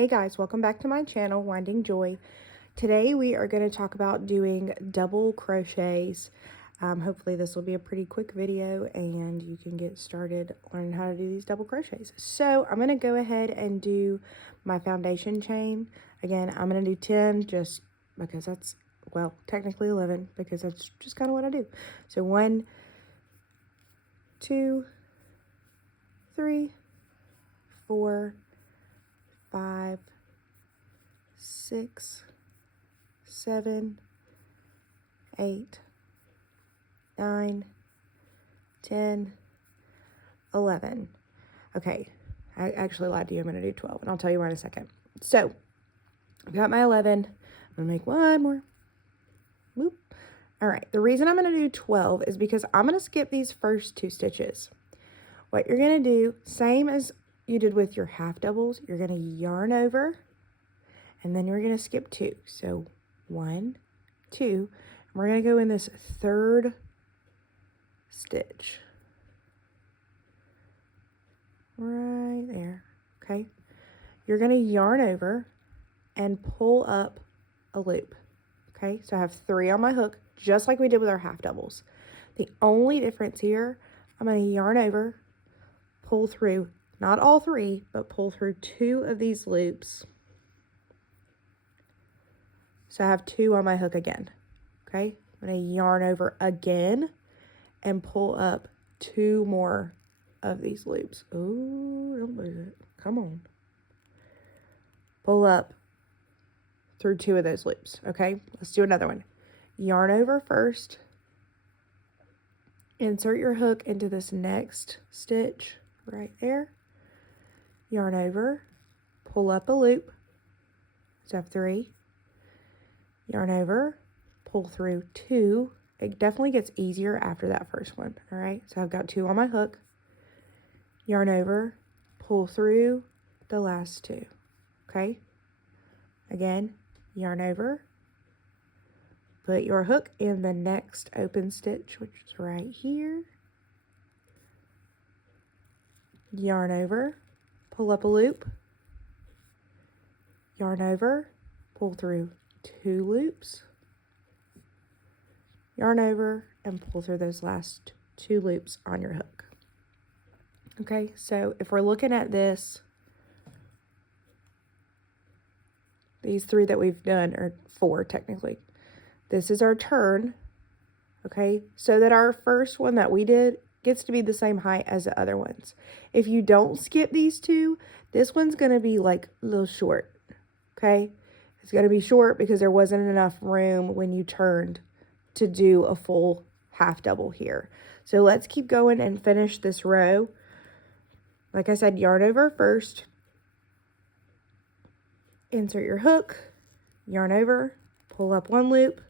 Hey guys, welcome back to my channel, Winding Joy. Today we are going to talk about doing double crochets. Hopefully this will be a pretty quick video and you can get started learning how to do these double crochets. So I'm going to go ahead and do my foundation chain. Again, I'm going to do 10 just because that's, well, technically 11 because that's just kind of what I do. So 1, 2, 3, 4, 5, 6, 7, 8, 9, 10, 11. Okay, I actually lied to you. I'm going to do 12, and I'll tell you why in a second. So, I've got my 11. I'm going to make one more. Whoop. All right, the reason I'm going to do 12 is because I'm going to skip these first 2 stitches. What you're going to do, same as you did with your half doubles, you're going to yarn over, and then you're going to skip 2. So 1, 2, and we're going to go in this 3rd stitch right there. Okay, you're going to yarn over and pull up a loop. Okay, so I have 3 on my hook, just like we did with our half doubles. The only difference here, I'm going to yarn over, pull through, not all 3, but pull through 2 of these loops. So I have 2 on my hook again. Okay, I'm going to yarn over again and pull up 2 more of these loops. Oh, don't lose it. Come on. Pull up through 2 of those loops. Okay, let's do another one. Yarn over first. Insert your hook into this next stitch right there. Yarn over, pull up a loop. So I have 3. Yarn over, pull through 2. It definitely gets easier after that first one. All right, so I've got 2 on my hook. Yarn over, pull through the last 2. Okay, again, yarn over, put your hook in the next open stitch, which is right here. Yarn over, pull up a loop, yarn over, pull through 2 loops, yarn over, and pull through those last 2 loops on your hook. Okay, so if we're looking at this, these 3 that we've done, or 4 technically, this is our turn, okay, so that our first one that we did gets to be the same height as the other ones. If you don't skip these 2, this one's going to be like a little short, okay? It's going to be short because there wasn't enough room when you turned to do a full half double here. So let's keep going and finish this row. Like I said, yarn over first. Insert your hook, yarn over, pull up 1 loop,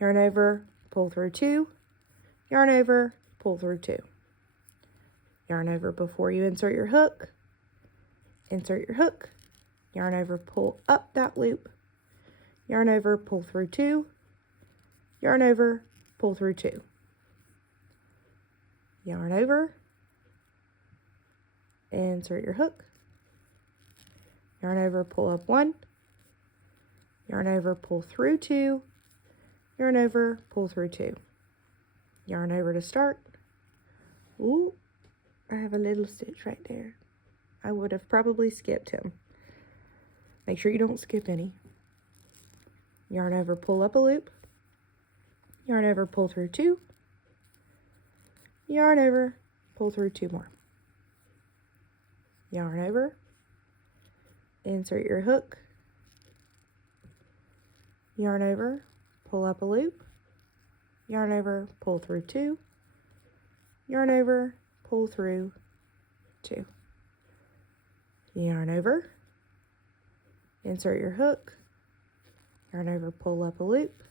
yarn over, pull through 2, yarn over, pull through 2. Yarn over before you insert your hook, yarn over, pull up that loop, yarn over, pull through 2, yarn over, pull through 2. Yarn over, insert your hook, yarn over, pull up 1, yarn over, pull through 2, yarn over, pull through 2. Yarn over to start. Ooh, I have a little stitch right there. I would have probably skipped him. Make sure you don't skip any. Yarn over, pull up a loop. Yarn over, pull through 2. Yarn over, pull through 2 more. Yarn over, insert your hook. Yarn over, pull up a loop. Yarn over, pull through 2. Yarn over, pull through 2. Yarn over, insert your hook. Yarn over, pull up a loop.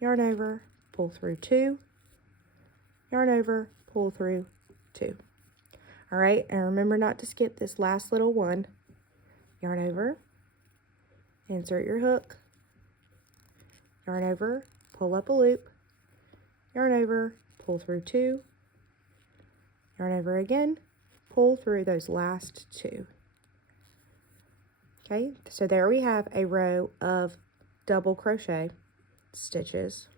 Yarn over, pull through 2. Yarn over, pull through 2. All right, and remember not to skip this last little one. Yarn over, insert your hook. Yarn over, pull up a loop. Yarn over, pull through 2. Yarn over again, pull through those last 2. Okay, so there we have a row of double crochet stitches.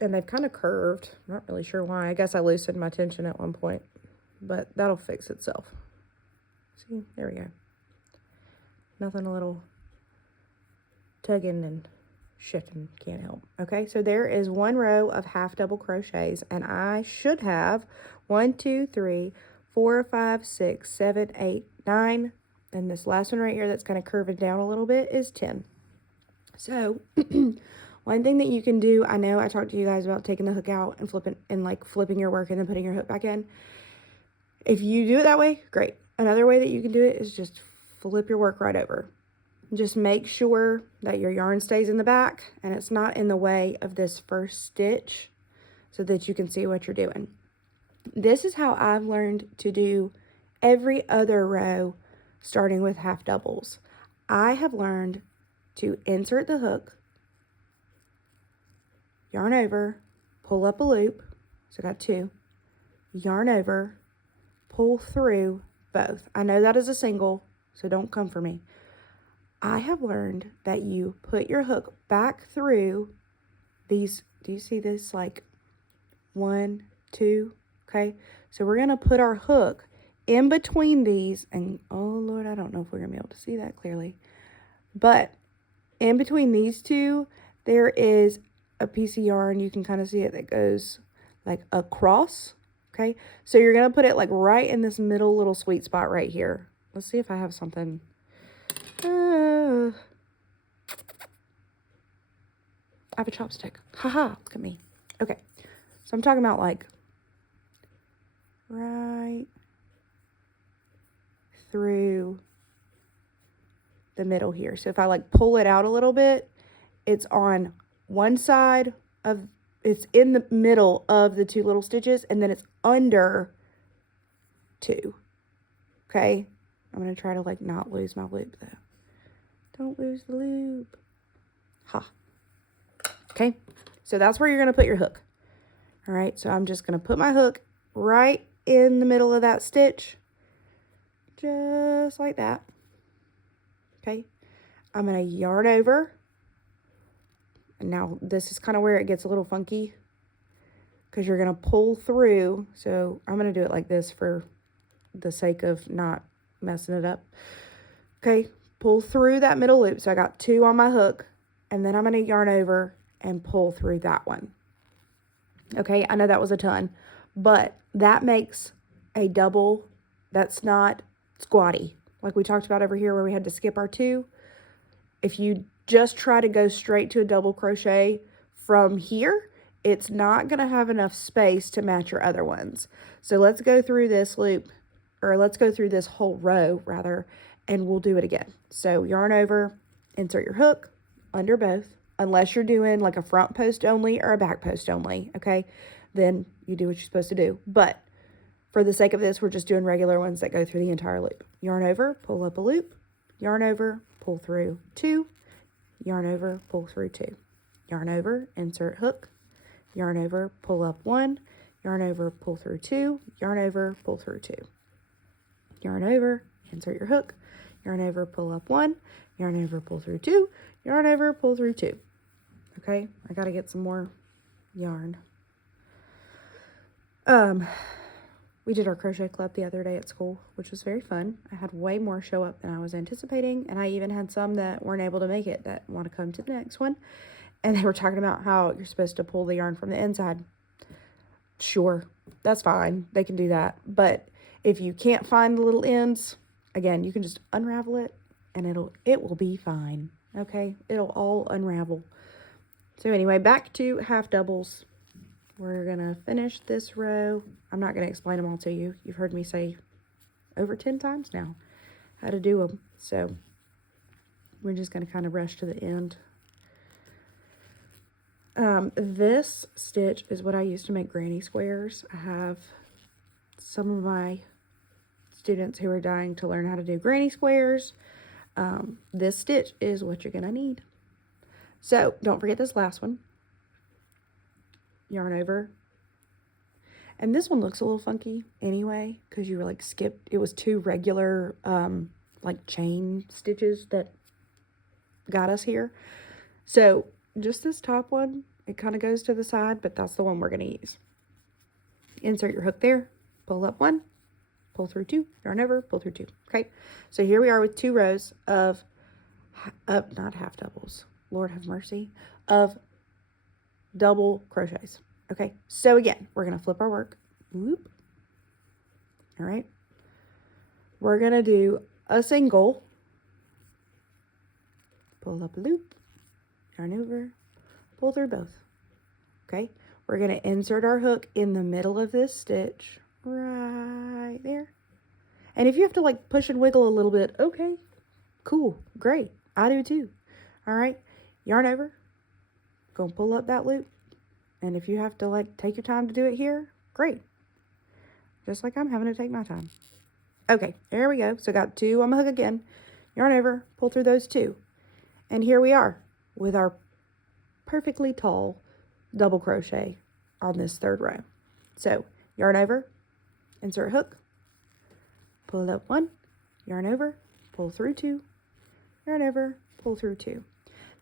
And they've kind of curved. I'm not really sure why. I guess I loosened my tension at one point, but that'll fix itself. See, there we go. Nothing a little tugging and shifting can't help. Okay, so there is one row of half double crochets, and I should have 1, 2, 3, 4, 5, 6, 7, 8, 9, and this last one right here that's kind of curving down a little bit is 10. So one thing that you can do, I know I talked to you guys about taking the hook out and flipping your work and then putting your hook back in. If you do it that way, great. Another way that you can do it is just flip your work right over. Just make sure that your yarn stays in the back and it's not in the way of this first stitch so that you can see what you're doing. This is how I've learned to do every other row starting with half doubles. I have learned to insert the hook, yarn over, pull up a loop, so I got 2, yarn over, pull through both. I know that is a single, so don't come for me. I have learned that you put your hook back through these, do you see this, like 1, 2, okay? So we're gonna put our hook in between these, and oh Lord, I don't know if we're gonna be able to see that clearly, but in between these two, there is a piece of yarn, you can kind of see it, that goes like across, okay? So you're gonna put it like right in this middle little sweet spot right here. Let's see if I have something. I have a chopstick. Haha, look at me. Okay, so I'm talking about like right through the middle here. So if I like pull it out a little bit, it's on one side of, it's in the middle of the 2 little stitches, and then it's under 2. Okay, I'm gonna try to like not lose my loop though. Don't lose the loop. Ha. Okay, so that's where you're gonna put your hook. All right, so I'm just gonna put my hook right in the middle of that stitch, just like that. Okay, I'm gonna yarn over. And now this is kind of where it gets a little funky because you're gonna pull through. So I'm gonna do it like this for the sake of not messing it up. Okay, pull through that middle loop. So I got 2 on my hook, and then I'm gonna yarn over and pull through that one. Okay, I know that was a ton, but that makes a double that's not squatty. Like we talked about over here where we had to skip our 2. If you just try to go straight to a double crochet from here, it's not going to have enough space to match your other ones. So let's go through this loop, or let's go through this whole row rather, and we'll do it again. So yarn over, insert your hook under both, unless you're doing like a front post only or a back post only, okay? Then you do what you're supposed to do. But for the sake of this, we're just doing regular ones that go through the entire loop. Yarn over, pull up a loop, yarn over, pull through 2, yarn over, pull through 2, yarn over, insert hook, yarn over, pull up 1, yarn over, pull through 2, yarn over, pull through 2, yarn over, insert your hook, yarn over, pull up 1, yarn over, pull through 2, yarn over, pull through 2. Okay, I gotta get some more yarn. We did our crochet club the other day at school, which was very fun. I had way more show up than I was anticipating, and I even had some that weren't able to make it that want to come to the next one. And they were talking about how you're supposed to pull the yarn from the inside. Sure, that's fine. They can do that. But if you can't find the little ends, again, you can just unravel it and it will be fine. Okay, it'll all unravel. So anyway, back to half doubles. We're gonna finish this row. I'm not gonna explain them all to you. You've heard me say over 10 times now how to do them. So we're just gonna kind of rush to the end. This stitch is what I use to make granny squares. I have some of my students who are dying to learn how to do granny squares. This stitch is what you're gonna need. So don't forget this last one. Yarn over. And this one looks a little funky anyway, because you were like skipped. It was 2 regular like chain stitches that got us here. So just this top one, it kind of goes to the side, but that's the one we're going to use. Insert your hook there, pull up 1, pull through 2, yarn over, pull through 2. Okay, so here we are with 2 rows of not half doubles, Lord have mercy, of double crochets. Okay, so again, we're going to flip our work. Whoop. All right, we're going to do a single, pull up a loop, yarn over, pull through both. Okay, we're going to insert our hook in the middle of this stitch right there. And if you have to like push and wiggle a little bit, okay, cool, great, I do too. All right, yarn over, go pull up that loop. And if you have to like take your time to do it here, great. Just like I'm having to take my time. Okay, there we go. So got 2 on my hook again, yarn over, pull through those 2. And here we are with our perfectly tall double crochet on this 3rd row. So yarn over, insert hook, pull up 1, yarn over, pull through 2, yarn over, pull through 2.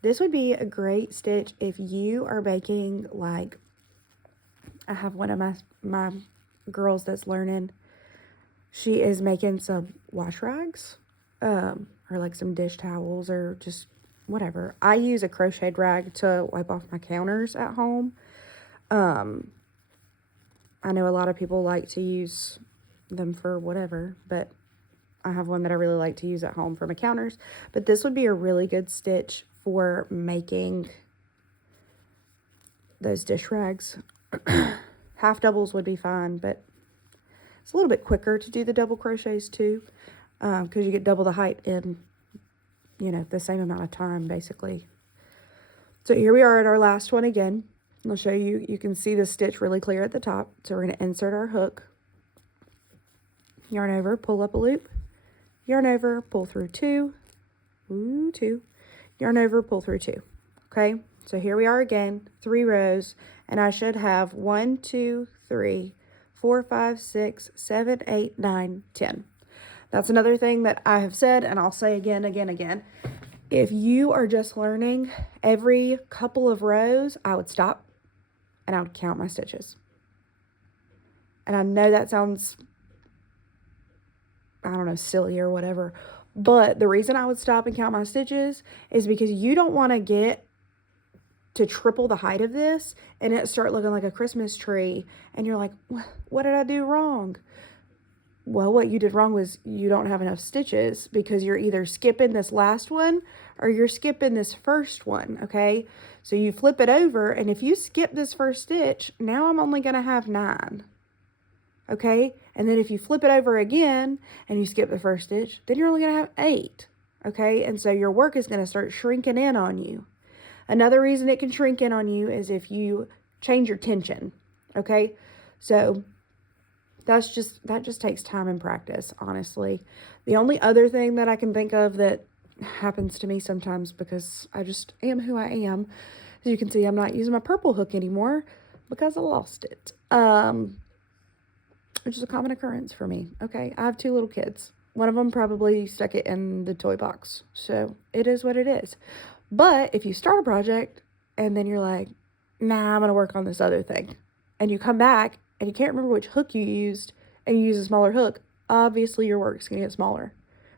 This would be a great stitch if you are making, like, I have one of my girls that's learning. She is making some wash rags, or like some dish towels or just whatever. I use a crocheted rag to wipe off my counters at home. I know a lot of people like to use them for whatever, but I have one that I really like to use at home for my counters. But this would be a really good stitch for making those dish rags. Half doubles would be fine, but it's a little bit quicker to do the double crochets too, because you get double the height in, you know, the same amount of time basically. So here we are at our last one again. I'll show you. You can see the stitch really clear at the top. So we're going to insert our hook, yarn over, pull up a loop, yarn over, pull through 2, 2, yarn over, pull through 2. Okay, so here we are again, 3 rows, and I should have 1, 2, 3, 4, 5, 6, 7, 8, 9, 10. That's another thing that I have said, and I'll say again. If you are just learning, every couple of rows, I would stop and I would count my stitches. And I know that sounds, I don't know, silly or whatever, but the reason I would stop and count my stitches is because you don't want to get to triple the height of this and it start looking like a Christmas tree and you're like, what did I do wrong? Well, what you did wrong was you don't have enough stitches because you're either skipping this last one or you're skipping this first one, okay? So you flip it over, and if you skip this first stitch, now I'm only going to have 9, okay? And then if you flip it over again and you skip the first stitch, then you're only going to have 8, okay? And so your work is going to start shrinking in on you. Another reason it can shrink in on you is if you change your tension, okay? So that just takes time and practice, honestly. The only other thing that I can think of that happens to me sometimes because I just am who I am, as you can see, I'm not using my purple hook anymore because I lost it, which is a common occurrence for me, okay? I have 2 little kids. One of them probably stuck it in the toy box, so it is what it is. But if you start a project and then you're like, nah, I'm going to work on this other thing, and you come back and you can't remember which hook you used, and you use a smaller hook, obviously your work's going to get smaller.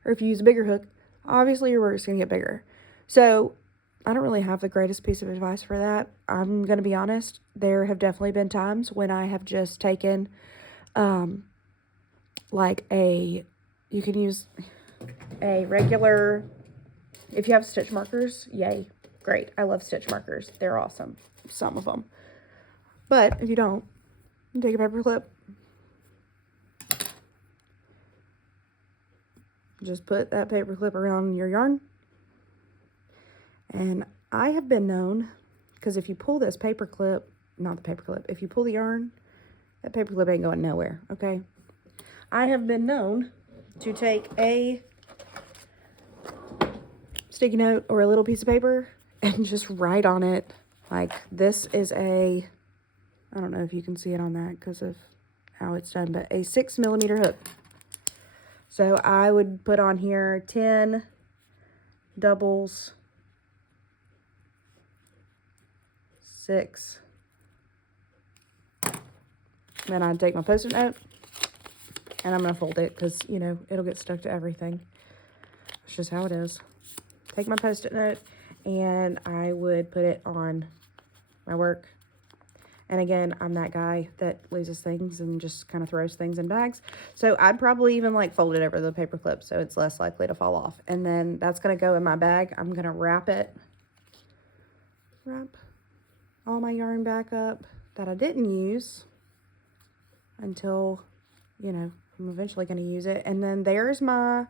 Or if you use a bigger hook, obviously your work's going to get bigger. So I don't really have the greatest piece of advice for that. I'm going to be honest. There have definitely been times when I have just taken, like you can use a regular, if you have stitch markers, yay, great. I love stitch markers. They're awesome, some of them. But if you don't, you take a paper clip, just put that paper clip around your yarn. And I have been known, because if you pull this paper clip, not the paper clip, if you pull the yarn, that paper clip ain't going nowhere, okay? I have been known to take a sticky note or a little piece of paper and just write on it, like this is a, I don't know if you can see it on that because of how it's done, but a 6mm hook. So I would put on here 10 doubles, 6. Then I'd take my Post-it note and I'm going to fold it because, you know, it'll get stuck to everything. That's just how it is. Take my Post-it note and I would put it on my work. And again, I'm that guy that loses things and just kind of throws things in bags. So I'd probably even like fold it over the paper clip so it's less likely to fall off. And then that's going to go in my bag. I'm going to wrap all my yarn back up that I didn't use until, you know, I'm eventually going to use it. And then there's my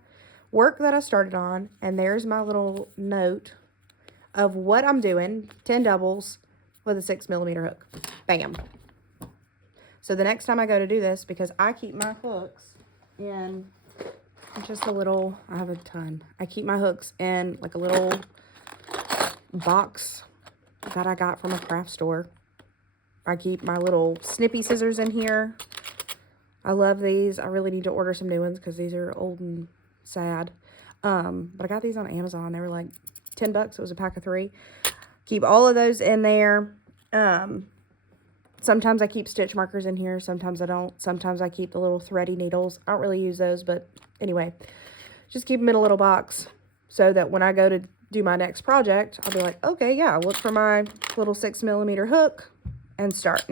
work that I started on. And there's my little note of what I'm doing. 10 doubles with a 6mm hook. Bam. So the next time I go to do this, because I keep my hooks in just a little, I have a ton. I keep my hooks in like a little box that I got from a craft store. I keep my little snippy scissors in here. I love these. I really need to order some new ones because these are old and sad. But I got these on Amazon. They were like 10 bucks. It was a pack of 3. Keep all of those in there. Sometimes I keep stitch markers in here. Sometimes I don't. Sometimes I keep the little thready needles. I don't really use those, but anyway, just keep them in a little box so that when I go to do my next project, I'll be like, okay, yeah, look for my little 6mm hook and start.